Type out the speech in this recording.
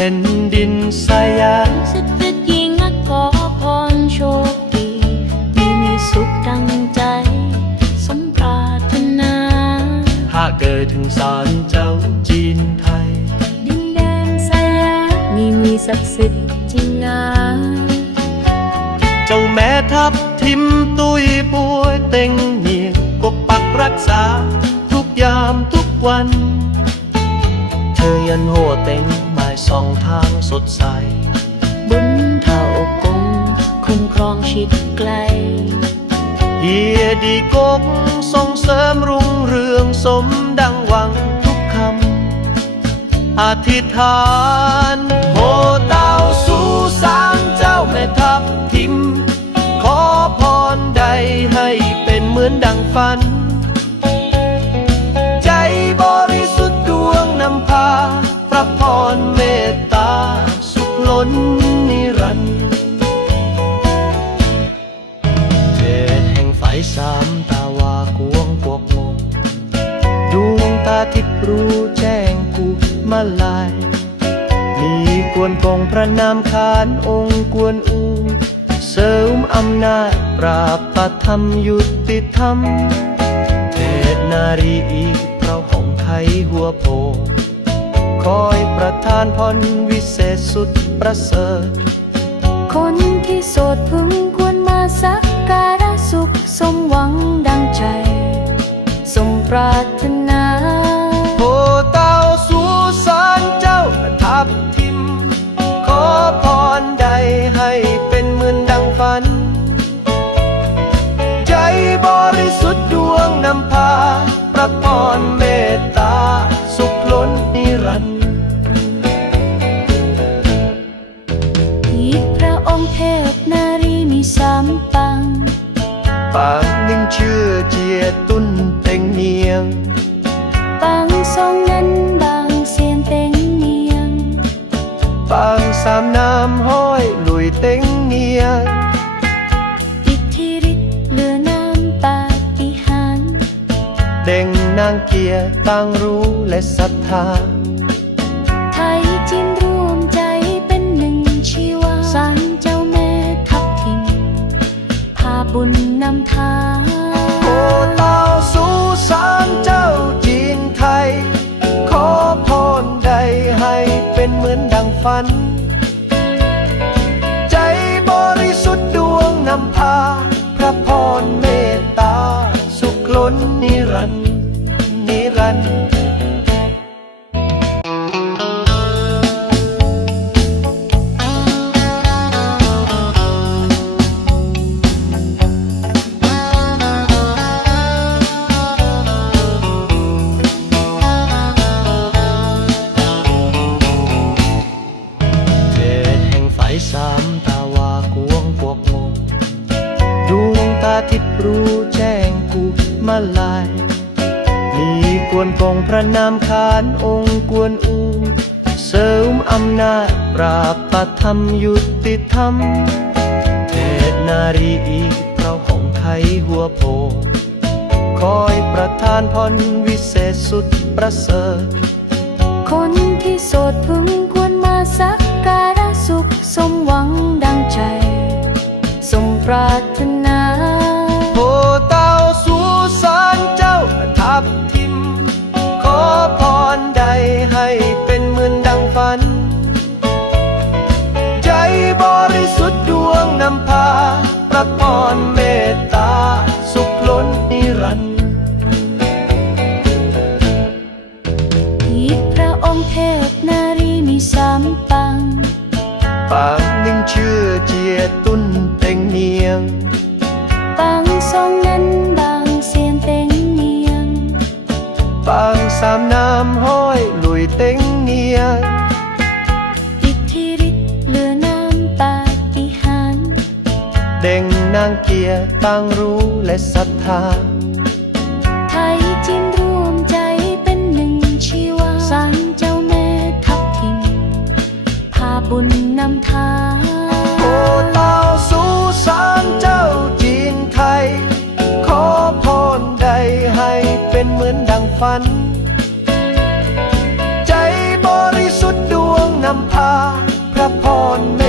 ดินสยามสิทธิ์ยิ่งนักขอพรโชคดีมีมีสุขดังใจ สมปรารถนา หากเกิดถึงสารเจ้าจีนไทย ดินแดนสยามมีมีศักดิ์สิทธิ์จริงนะเจ้าแม่ทับทิมตุยป่วยเต็งเนียงปกปักรักษา ทุกยามทุกวัน เธอยันหัวเต็งหมาย สองทางสดใส บุญเท่ากงคุ้มครองชิดไกล เฮียดีกงส่งเสริมรุ่งเรืองสมดังหวังทุกคำ อธิษฐานโหเต้าสู่สารเจ้าแม่ทับทิม ขอพรใดให้เป็นเหมือนดังฝันามตาวากวงพวกมงดวงตาทิพย์รู้แจ้งกูมาลาย มีกวนกงพระนามขานองค์กวนอู เสริมอำนาจปราบประธรรมยุติธรรม เทศนารีอีพระหงไทยหัวโพคอยประทานพรวิเศษสุดประเสริฐ คนที่โสดพึง สามน้ำห้อยลุยเต็งเนียงอิทธิฤทธิ์เหลือน้ำปาฏิหาริย์เด้งนางเกียร์ต่างรู้และศรัทธา ไทยจินรวมใจเป็นหนึ่งชีวาสารเจ้าแม่ทับทิมพาบุญนำทางโอเต้าสู่สารเจ้าจีนไทย ขอพรใดให้เป็นเหมือนดังฝัน ดว ทิตย์รู้แจ้งกูมาลาย มีกวนกงพระนามขานองค์กวนอู เสริมอำนาจปราบประธรรมยุติธรรม เทศนารีอีพระหงไทยหัวโพ คอยประทานพรวิเศษสุดประเสริฐ คนที่โสดพึง ประทับทิมขอพรใดให้เป็นเหมือนดังฝัน ใจบริสุทธิ์ดวงนำพาประพรเมตตา สุขล้นนิรันดร์อีกพระองค์เทพนารีมีสามปังปางหนึ่งเชื่อเจียตุ้นเต็งเนียง ปังสองนั้นามห้อยลุยเต็งเงียอิทธิฤทธิ์เหลือน้ำปาฏิหารเด้งนางเกียร์ตั้งรู้และศรัทธา ไทยจีนรวมใจเป็นหนึ่งชีวาสางเจ้าแม่ทับทิมพาบุญนำทางโอเต้าสู่สารเจ้าจีนไทย ขอพรใดให้เป็นเหมือนดังฝัน นำพาพระพรเม